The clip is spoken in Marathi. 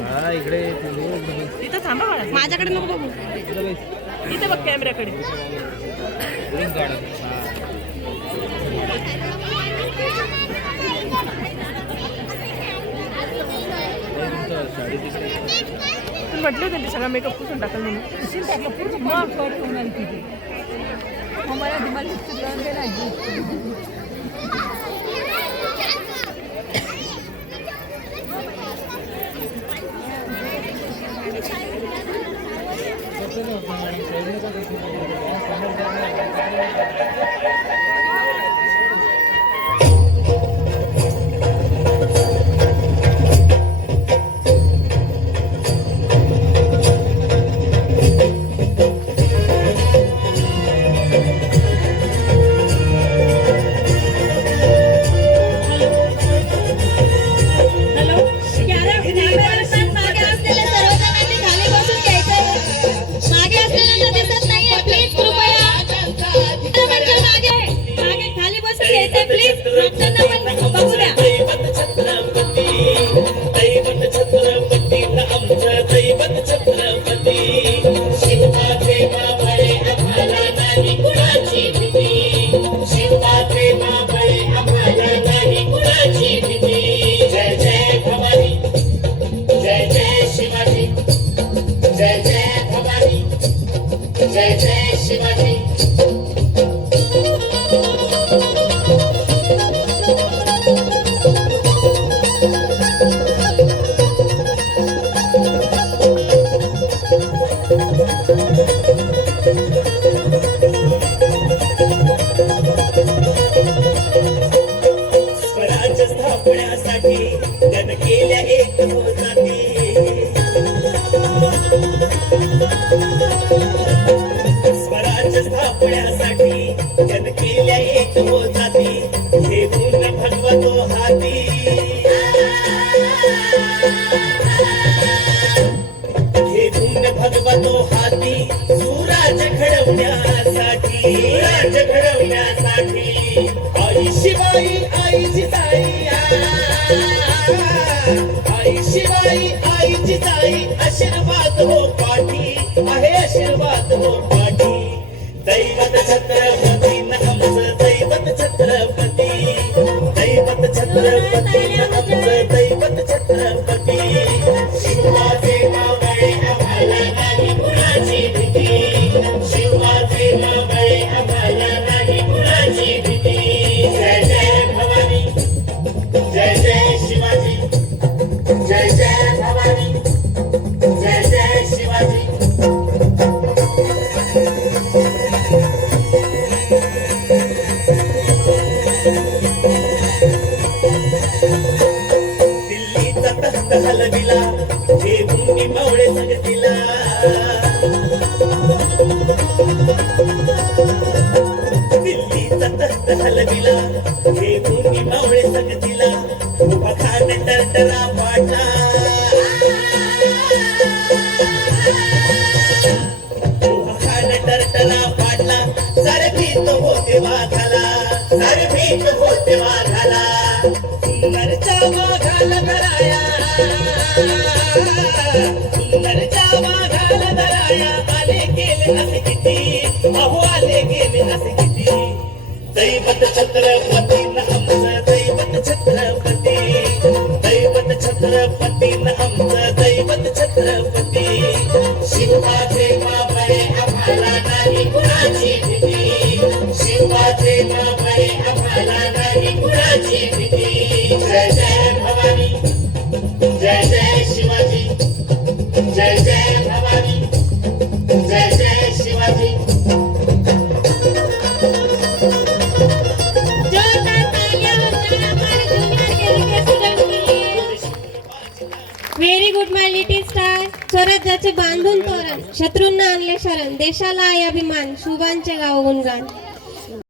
इकडे इथं थांबा बाळा. माझ्याकडे नको बघू. इथे बघ कॅमेऱ्याकडे. म्हटलं त्यांनी सगळा मेकअप पुसून टाकल म्हणून. आशीर्वाद हो पाठी आहे, आशीर्वाद हो पाठी. दैवत छत्रपती आमचं दैवत छत्रपती, दैवत छत्रपती आमचं दैवत छत्रपती. शिवाजी मावळे आम्हाला नाही कुणाची भीती, शिवाजी मावळे आम्हाला नाही कुणाची भीती. जय जय भवानी, जय जय शिवाजी, जय जय भवानी, जय जय शिवाजी. दिल्लीचा तख्त हलविला हे भूमी मावळे संगतीला, दिल्लीचा तख्त हलविला हे भूमी मावळे संगतीला. उभा खाने टरटरा पाटला, टरटला पाटला. सारे भीत होते वाघाला, सारे भीत होते वाघाला. सुंदरच्या वाघाला धराया, सुंदरच्या वाघाला धराया. आले गेले असे किती, अहो आले गेले असे किती. दैवत छत्रपती आमचं दैवत छत्रपती, दैवत छत्रपती आमचं दैवत छत्रपती. शिवाजी मावळे आम्हाला नाही कुणाची भीती, शिवाजी मावळे आम्हाला नाही कुणाची भीती. जय जय भवानी, जय जय शिवाजी, जय जय भवानी, जय जय शिवाजी. व्हेरी गुड माय लिटिल स्टार. स्वराज्याचे बांधून तोरण, शत्रूंना आणले शरण, देशाला आहे अभिमान, शुभांचे गाव गुणगान.